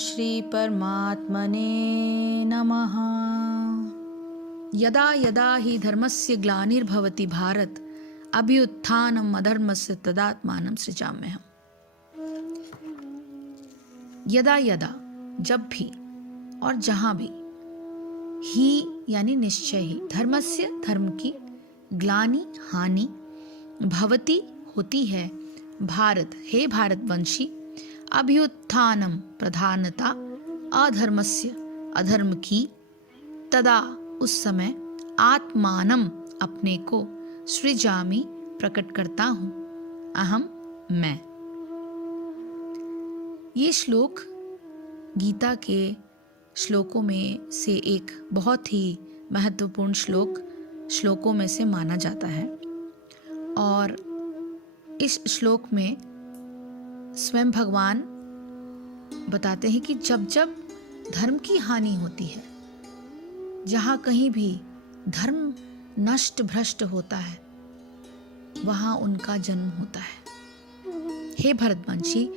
श्री परमात्मने नमः। यदा यदा हि धर्मस्य ग्लानिर्भवति भारत अभ्युत्थानम् अधर्मस्य तदात्मानं सृजाम्यहम्। यदा यदा, जब भी और जहाँ भी, ही यानी निश्चय ही, धर्मस्य धर्म की, ग्लानि हानि, भवति होती है, भारत हे भारतवंशी, अभ्युत्थानम प्रधानता, अधर्मस्य अधर्म की, तदा उस समय, आत्मानम अपने को, सृजामि प्रकट करता हूँ, अहम मैं। ये श्लोक गीता के श्लोकों में से एक बहुत ही महत्वपूर्ण श्लोकों में से माना जाता है। और इस श्लोक में स्वयं भगवान बताते हैं कि जब जब धर्म की हानि होती है, जहाँ कहीं भी धर्म नष्ट भ्रष्ट होता है, वहाँ उनका जन्म होता है। हे भरतवंशी,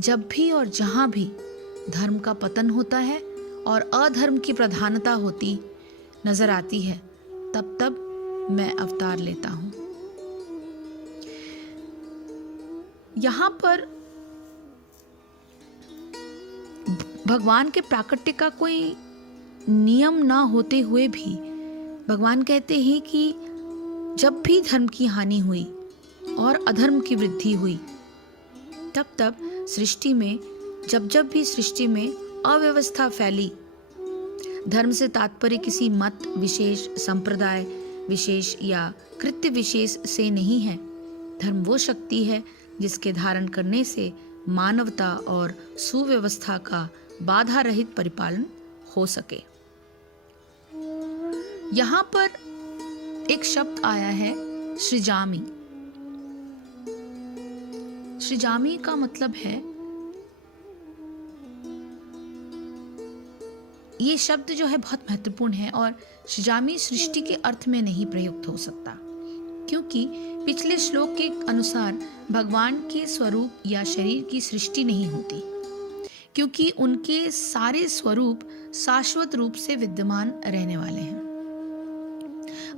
जब भी और जहाँ भी धर्म का पतन होता है और अधर्म की प्रधानता होती नजर आती है, तब तब मैं अवतार लेता हूँ। यहाँ पर भगवान के प्राकट्य का कोई नियम ना होते हुए भी भगवान कहते हैं कि जब भी धर्म की हानि हुई और अधर्म की वृद्धि हुई, तब तब सृष्टि में, जब जब भी सृष्टि में अव्यवस्था फैली, धर्म से तात्पर्य किसी मत विशेष, संप्रदाय विशेष या कृत्य विशेष से नहीं है। धर्म वो शक्ति है जिसके धारण करने से मानवता और सुव्यवस्था का बाधा रहित परिपालन हो सके। यहाँ पर एक शब्द आया है, सृजामि। सृजामि का मतलब है, ये शब्द जो है बहुत महत्वपूर्ण है और सृजामि सृष्टि के अर्थ में नहीं प्रयुक्त हो सकता, क्योंकि पिछले श्लोक के अनुसार भगवान के स्वरूप या शरीर की सृष्टि नहीं होती, क्योंकि उनके सारे स्वरूप शाश्वत रूप से विद्यमान रहने वाले हैं।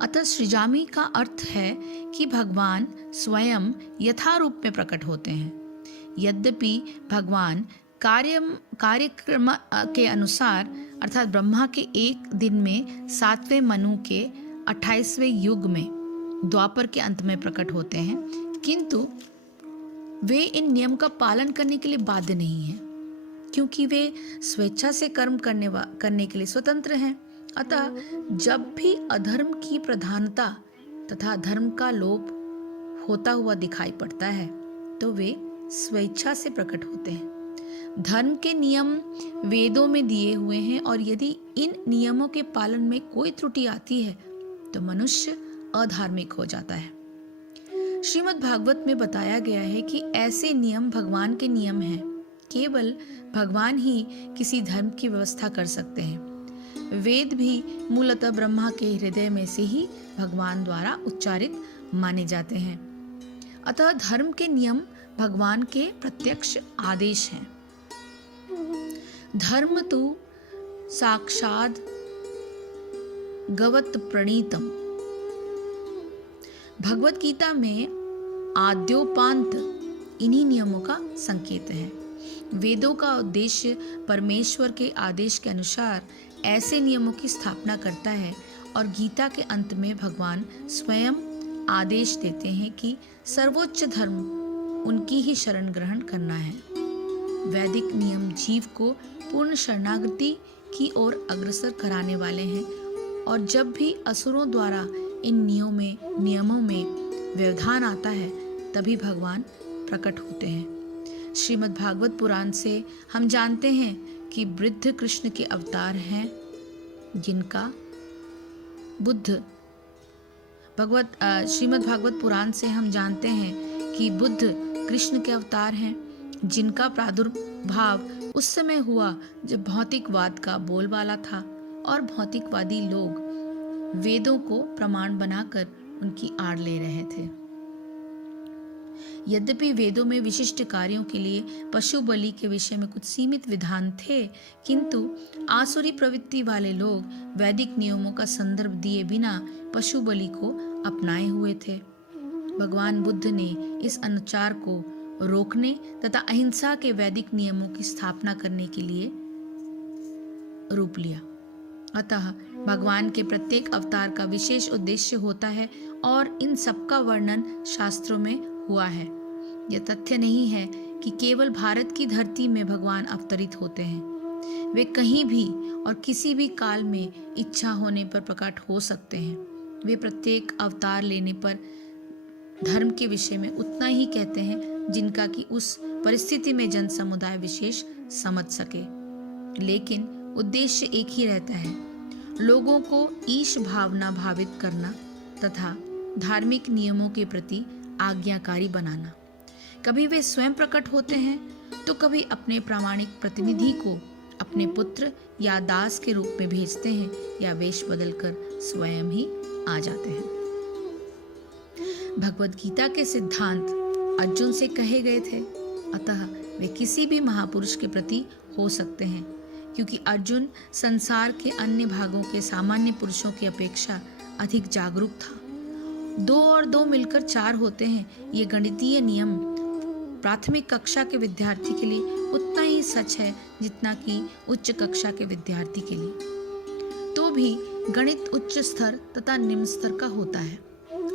अतः सृजामि का अर्थ है कि भगवान स्वयं यथारूप में प्रकट होते हैं। यद्यपि भगवान कार्यक्रम के अनुसार, अर्थात ब्रह्मा के एक दिन में 7वें मनु के 28वें युग में द्वापर के अंत में प्रकट होते हैं, किंतु वे इन नियम का पालन करने के लिए बाध्य नहीं हैं, क्योंकि वे स्वेच्छा से कर्म करने के लिए स्वतंत्र हैं। अतः जब भी अधर्म की प्रधानता तथा धर्म का लोप होता हुआ दिखाई पड़ता है, तो वे स्वेच्छा से प्रकट होते हैं। धर्म के नियम वेदों में दिए हुए हैं और यदि इन नियमों के पालन में कोई त्रुटि आती है तो मनुष्य अधार्मिक हो जाता है। श्रीमद् भागवत में बताया गया है कि ऐसे नियम भगवान के नियम हैं। केवल भगवान ही किसी धर्म की व्यवस्था कर सकते हैं। वेद भी मूलतः ब्रह्मा के हृदय में से ही भगवान द्वारा उच्चारित माने जाते हैं। अतः धर्म के नियम भगवान के प्रत्यक्ष आदेश हैं। धर्म तु साक्षात् गवत प्रणीतम। भगवत गीता में आद्योपांत इन्हीं नियमों का संकेत है। वेदों का उद्देश्य परमेश्वर के आदेश के अनुसार ऐसे नियमों की स्थापना करता है और गीता के अंत में भगवान स्वयं आदेश देते हैं कि सर्वोच्च धर्म उनकी ही शरण ग्रहण करना है। वैदिक नियम जीव को पूर्ण शरणागति की ओर अग्रसर कराने वाले हैं और जब भी असुरों द्वारा इन नियमों में व्यवधान आता है, तभी भगवान प्रकट होते हैं। श्रीमद् भागवत पुराण से हम जानते हैं कि बुद्ध कृष्ण के अवतार हैं, जिनका श्रीमद् भागवत पुराण से हम जानते हैं कि बुद्ध कृष्ण के अवतार हैं, जिनका प्रादुर्भाव उस समय हुआ जब भौतिकवाद का बोलबाला था और भौतिकवादी लोग वेदों को प्रमाण बनाकर उनकी आड़ ले रहे थे। यद्यपि वेदों में विशिष्ट कार्यों के लिए पशु बलि के विषय में कुछ सीमित विधान थे, किंतु आसुरी प्रवृत्ति वाले लोग वैदिक नियमों का संदर्भ दिए बिना पशु बलि को अपनाए हुए थे। भगवान बुद्ध ने इस अनुचार को रोकने तथा अहिंसा के वैदिक नियमों की स्थापना करने के लिए रूप लिया। अतः भगवान के प्रत्येक अवतार का विशेष उद्देश्य होता है और इन सबका वर्णन शास्त्रों में हुआ है। यह तथ्य नहीं है कि केवल भारत की धरती में भगवान अवतरित होते हैं। वे कहीं भी और किसी भी काल में इच्छा होने पर प्रकट हो सकते हैं। वे प्रत्येक अवतार लेने पर धर्म के विषय में उतना ही कहते हैं जिनका कि उस परिस्थिति में जन समुदाय विशेष समझ सके, लेकिन उद्देश्य एक ही रहता है, लोगों को ईश भावना भावित करना तथा धार्मिक नियमों के प्रति आज्ञाकारी बनाना। कभी वे स्वयं प्रकट होते हैं तो कभी अपने प्रामाणिक प्रतिनिधि को अपने पुत्र या दास के रूप में भेजते हैं या वेश बदलकर स्वयं ही आ जाते हैं। भगवद गीता के सिद्धांत अर्जुन से कहे गए थे, अतः वे किसी भी महापुरुष के प्रति हो सकते हैं, क्योंकि अर्जुन संसार के अन्य भागों के सामान्य पुरुषों की अपेक्षा अधिक जागरूक था। 2 और 2 मिलकर 4 होते हैं, ये गणितीय नियम प्राथमिक कक्षा के विद्यार्थी के लिए उतना ही सच है जितना कि उच्च कक्षा के विद्यार्थी के लिए। तो भी गणित उच्च स्तर तथा निम्न स्तर का होता है।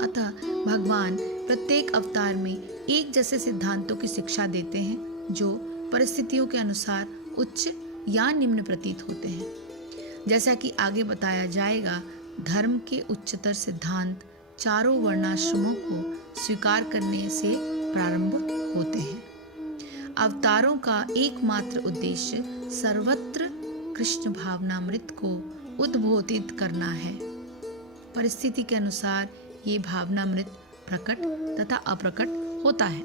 अतः भगवान प्रत्येक अवतार में एक जैसे सिद्धांतों की शिक्षा देते हैं जो परिस्थितियों के अनुसार उच्च या निम्न प्रतीत होते हैं। जैसा कि आगे बताया जाएगा, धर्म के उच्चतर सिद्धांत चारों वर्णाश्रमों को स्वीकार करने से प्रारंभ होते हैं। अवतारों का एकमात्र उद्देश्य सर्वत्र कृष्ण भावनामृत को उद्बोधित करना है। परिस्थिति के अनुसार ये भावनामृत प्रकट तथा अप्रकट होता है।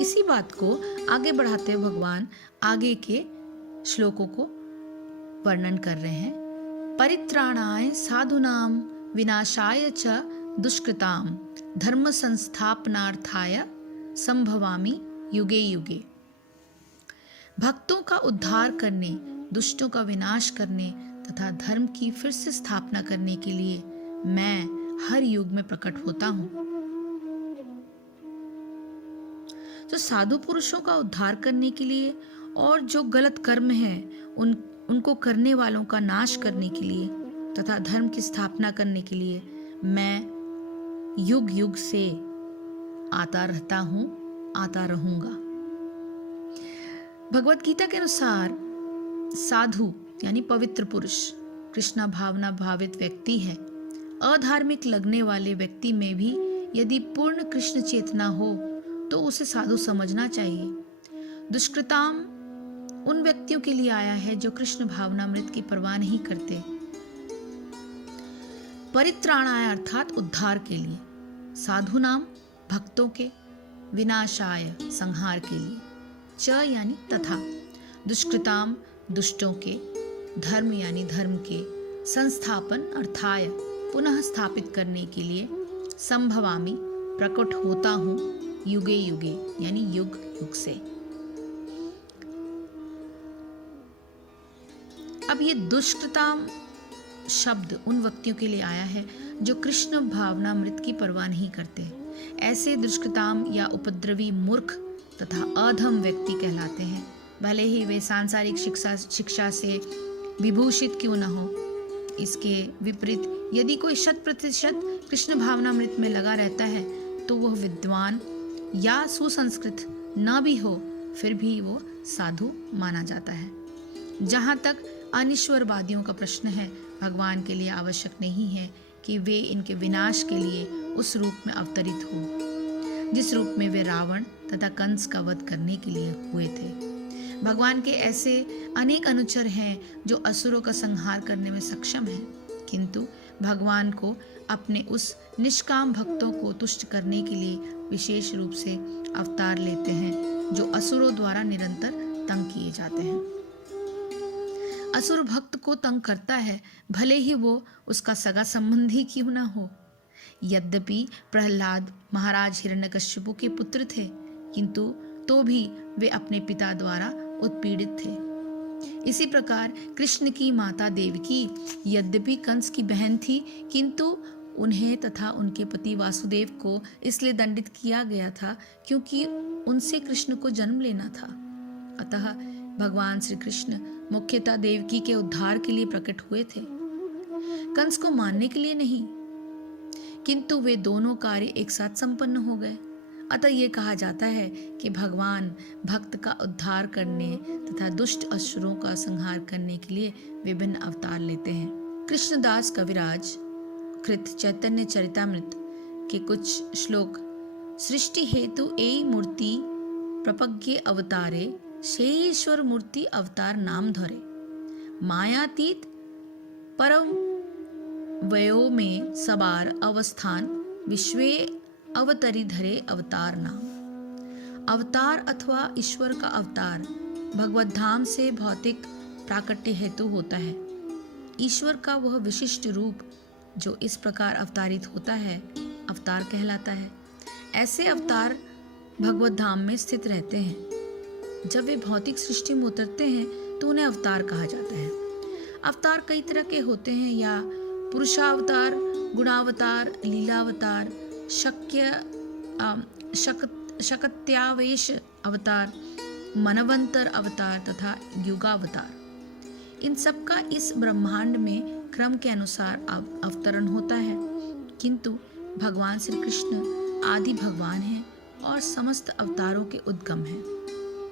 इसी बात को आगे बढ़ाते हुए भगवान आगे के श्लोकों को वर्णन कर रहे हैं। परित्राणाय साधूनां विनाशाय च दुष्कृतां धर्म संस्थापनार्थाय संभवामि युगे युगे। भक्तों का उद्धार करने, दुष्टों का विनाश करने तथा धर्म की फिर से स्थापना करने के लिए मैं हर युग में प्रकट होता हूं। तो साधु पुरुषों का उद्धार करने के लिए और जो गलत कर्म है उनको करने वालों का नाश करने के लिए तथा धर्म की स्थापना करने के लिए मैं युग युग से आता रहता हूं, आता रहूंगा। भगवत गीता के अनुसार साधु यानी पवित्र पुरुष कृष्ण भावना भावित व्यक्ति है। अधार्मिक लगने वाले व्यक्ति में भी यदि पूर्ण कृष्ण चेतना हो तो उसे साधु समझना चाहिए। दुष्कृताम उन व्यक्तियों के लिए आया है जो कृष्ण भावनामृत की परवाह नहीं करते। परित्राणाय अर्थात उद्धार के लिए, साधु नाम भक्तों के, विनाशाय संहार के लिए, च यानी तथा, दुष्कृताम दुष्टों के, धर्म यानी धर्म के, संस्थापन अर्थाय पुनः स्थापित करने के लिए, संभवामि प्रकट होता हूँ, युगे युगे यानी युग युग से। अब ये दुष्कृताम शब्द उन व्यक्तियों के लिए आया है जो कृष्ण भावनामृत की परवाह नहीं करते। ऐसे दुष्कृताम या उपद्रवी मूर्ख तथा अधम व्यक्ति कहलाते हैं, भले ही वे सांसारिक शिक्षा से विभूषित क्यों न हो। इसके विपरीत यदि कोई 100% कृष्ण भावनामृत में लगा रहता है तो वह विद्वान या सुसंस्कृत न भी हो, फिर भी वो साधु माना जाता है। जहाँ तक अनिश्वरवादियों का प्रश्न है, भगवान के लिए आवश्यक नहीं है कि वे इनके विनाश के लिए उस रूप में अवतरित हो जिस रूप में वे रावण तथा कंस का वध करने के लिए हुए थे। भगवान के ऐसे अनेक अनुचर हैं जो असुरों का संहार करने में सक्षम हैं, किंतु भगवान को अपने उस निष्काम भक्तों को तुष्ट करने के लिए विशेष रूप से अवतार लेते हैं जो असुरों द्वारा निरंतर तंग किए जाते हैं। असुर भक्त को तंग करता है, भले ही वो उसका सगा संबंधी क्यों ना हो। यद्यपि प्रहलाद महाराज हिरण्यकश्यपु के पुत्र थे, किंतु तो भी वे अपने पिता द्वारा उत्पीड़ित थे। इसी प्रकार कृष्ण की माता देवकी यद्यपि कंस की बहन थी, किंतु उन्हें तथा उनके पति वासुदेव को इसलिए दंडित किया गया था क्योंकि उनसे कृष्ण को जन्म लेना था। अतः भगवान श्री कृष्ण मुख्यतः देवकी के उद्धार के लिए प्रकट हुए थे, कंस को मारने के लिए नहीं। किंतु वे दोनों कार्य एक साथ संपन्न हो गए। अतः ये कहा जाता है कि भगवान भक्त का उद्धार करने तथा दुष्ट असुरों का संहार करने के लिए विभिन्न अवतार लेते हैं। कृष्णदास कविराज कृत चैतन्य चरितामृत के कुछ श्लोक। सृष्टि हेतु एई मूर्ति प्रपज्ञे अवतारे, से ईश्वर मूर्ति अवतार नाम धरे। मायातीत परम वयो में सबार अवस्थान, विश्वे अवतरी धरे अवतार नाम। अवतार अथवा ईश्वर का अवतार भगवत धाम से भौतिक प्राकट्य हेतु होता है। ईश्वर का वह विशिष्ट रूप जो इस प्रकार अवतारित होता है अवतार कहलाता है। ऐसे अवतार भगवत धाम में स्थित रहते हैं। जब वे भौतिक सृष्टि में उतरते हैं तो उन्हें अवतार कहा जाता है। अवतार कई तरह के होते हैं, या पुरुषावतार, गुणावतार, लीलावतार, शक्त्यावेश अवतार, मनवंतर अवतार तथा युगावतार। इन सब का इस ब्रह्मांड में क्रम के अनुसार अवतरण होता है, किंतु भगवान श्री कृष्ण आदि भगवान हैं और समस्त अवतारों के उद्गम हैं।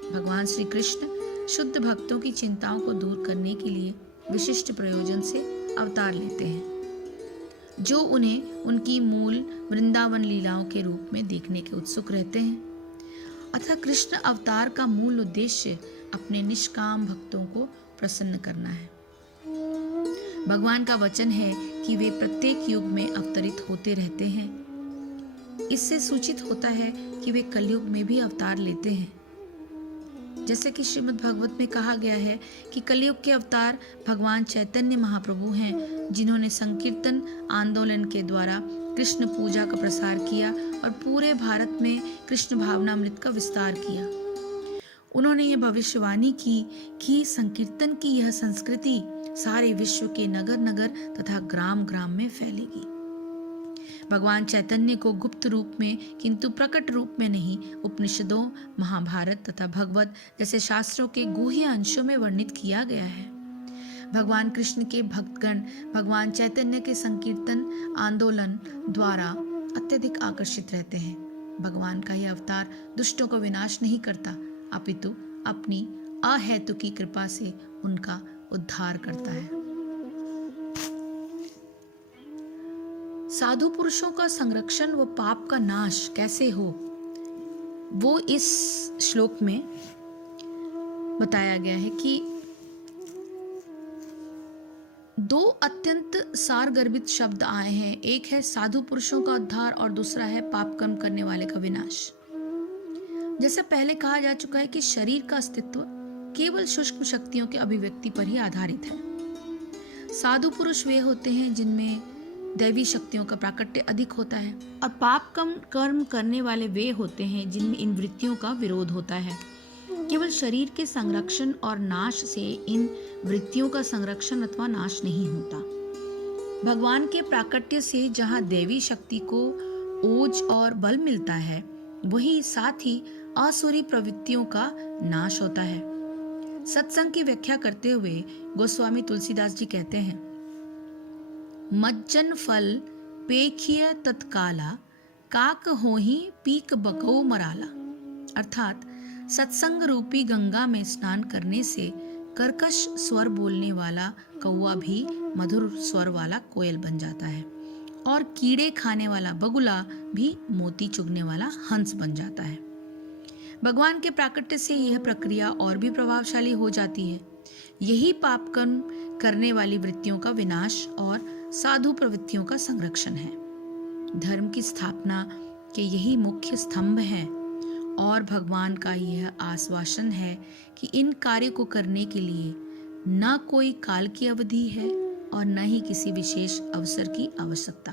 भगवान श्री कृष्ण शुद्ध भक्तों की चिंताओं को दूर करने के लिए विशिष्ट प्रयोजन से अवतार लेते हैं, जो उन्हें उनकी मूल वृंदावन लीलाओं के रूप में देखने के उत्सुक रहते हैं। अतः कृष्ण अवतार का मूल उद्देश्य अपने निष्काम भक्तों को प्रसन्न करना है। भगवान का वचन है कि वे प्रत्येक युग में अवतरित होते रहते हैं। इससे सूचित होता है कि वे कलयुग में भी अवतार लेते हैं। जैसे कि श्रीमद् भागवत में कहा गया है कि कलयुग के अवतार भगवान चैतन्य महाप्रभु हैं, जिन्होंने संकीर्तन आंदोलन के द्वारा कृष्ण पूजा का प्रसार किया और पूरे भारत में कृष्ण भावनामृत का विस्तार किया। उन्होंने ये भविष्यवाणी की कि संकीर्तन की यह संस्कृति सारे विश्व के नगर नगर तथा ग्राम ग्राम में फैलेगी। भगवान चैतन्य को गुप्त रूप में किंतु प्रकट रूप में नहीं, उपनिषदों, महाभारत तथा भगवत जैसे शास्त्रों के गुह्य अंशों में वर्णित किया गया है। भगवान कृष्ण के भक्तगण भगवान चैतन्य के संकीर्तन आंदोलन द्वारा अत्यधिक आकर्षित रहते हैं। भगवान का यह अवतार दुष्टों को विनाश नहीं करता, अपितु अपनी अहेतुकी कृपा से उनका उद्धार करता है। साधु पुरुषों का संरक्षण व पाप का नाश कैसे हो, वो इस श्लोक में बताया गया है कि दो अत्यंत सारगर्भित शब्द आए हैं। एक है साधु पुरुषों का उद्धार और दूसरा है पाप कर्म करने वाले का विनाश। जैसे पहले कहा जा चुका है कि शरीर का अस्तित्व केवल सूक्ष्म शक्तियों के अभिव्यक्ति पर ही आधारित है। साधु पुरुष वे होते हैं जिनमें दैवी शक्तियों का प्राकट्य अधिक होता है, और पाप कर्म करने वाले वे होते हैं जिनमें इन वृत्तियों का विरोध होता है। केवल शरीर के संरक्षण और नाश से इन वृत्तियों का संरक्षण अथवा नाश नहीं होता। भगवान के प्राकट्य से जहाँ दैवी शक्ति को ओज और बल मिलता है, वहीं साथ ही आसुरी प्रवृत्तियों का नाश होता है। सत्संग की व्याख्या करते हुए गोस्वामी तुलसीदास जी कहते हैं, मज्जन फल पेखिय तत्काला, काक होही पीक बको मराला। अर्थात सत्संग रूपी गंगा में स्नान करने से कर्कश स्वर बोलने वाला कौवा भी मधुर स्वर वाला कोयल बन जाता है, और कीड़े खाने वाला बगुला भी मोती चुगने वाला हंस बन जाता है। भगवान के प्राकट्य से यह प्रक्रिया और भी प्रभावशाली हो जाती है। यही पाप कर्म करने वाली वृत्तियों का विनाश और साधु प्रवृत्तियों का संरक्षण है। धर्म की स्थापना के यही मुख्य स्तंभ हैं, और भगवान का यह आश्वासन है कि इन कार्यों को करने के लिए न कोई काल की अवधि है और न ही किसी विशेष अवसर की आवश्यकता।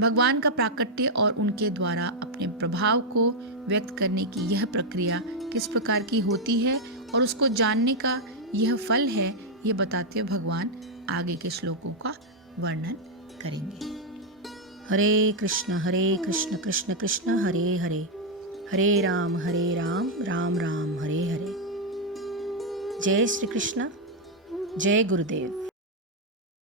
भगवान का प्राकट्य और उनके द्वारा अपने प्रभाव को व्यक्त करने की यह प्रक्रिया किस प्रकार की होती है और उसको जानने का यह फल है, ये बताते हुए भगवान आगे के श्लोकों का वर्णन करेंगे। हरे कृष्ण कृष्ण कृष्ण हरे हरे, हरे राम राम राम हरे हरे। जय श्री कृष्ण, जय गुरुदेव।